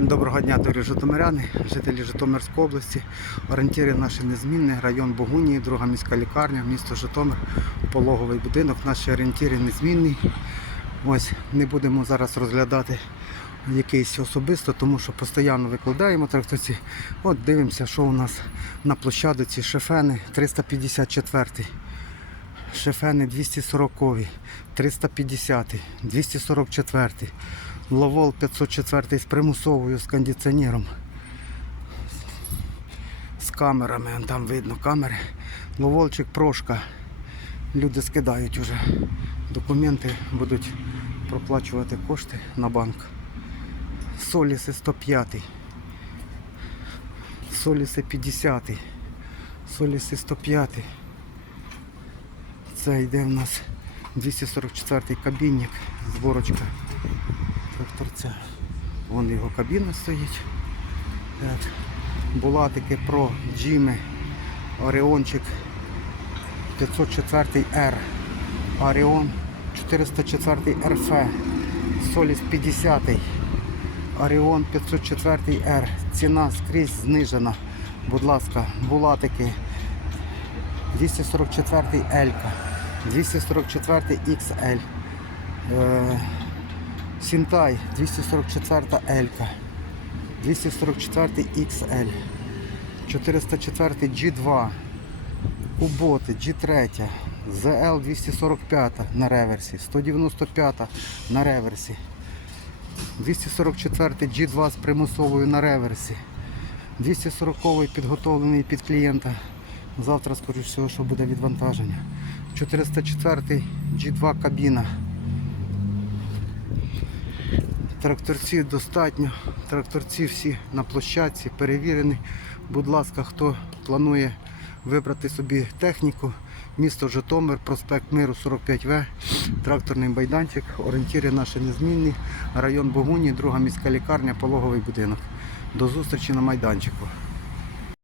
Доброго дня, дорогі житомиряни, жителі Житомирської області. Орієнтири наші незмінні. Район Богунії, друга міська лікарня, місто Житомир, пологовий будинок. Наші орієнтири незмінні. Ось не будемо зараз розглядати якийсь особисто, тому що постійно викладаємо тракторці. От дивимося, що у нас на площадці шефени 354. Шефени 240, 350, 244, Ловол 504 з примусовою, з кондиціонером. З камерами, там видно камери. Ловольчик прошка. Люди скидають уже документи, будуть проплачувати кошти на банк. Соліси 105. Соліси 50. Соліси 105. Це йде у нас 244 кабінник, зборочка тракторця. Вон його кабіна стоїть. Так. Булатики Pro, Джіми, Оріончик 504 R, Оріон 404 РФ, Соліс 50, Оріон 504 R. Ціна скрізь знижена. Будь ласка, булатики 244 Елька, 244 XL, Сінтай 244 Елька, 244 XL, 404 G2, Куботи G3, ZL 245 на реверсі, 195 на реверсі, 244 G2 з примусовою на реверсі, 240 підготовлений під клієнта. Завтра, скоріш всього, що буде відвантаження. 404 G2 кабіна. Тракторці достатньо. Тракторці всі на площадці перевірені. Будь ласка, хто планує вибрати собі техніку, місто Житомир, проспект Миру 45В, тракторний майданчик, орієнтири наші незмінні, район Богуні, друга міська лікарня, пологовий будинок. До зустрічі на майданчику.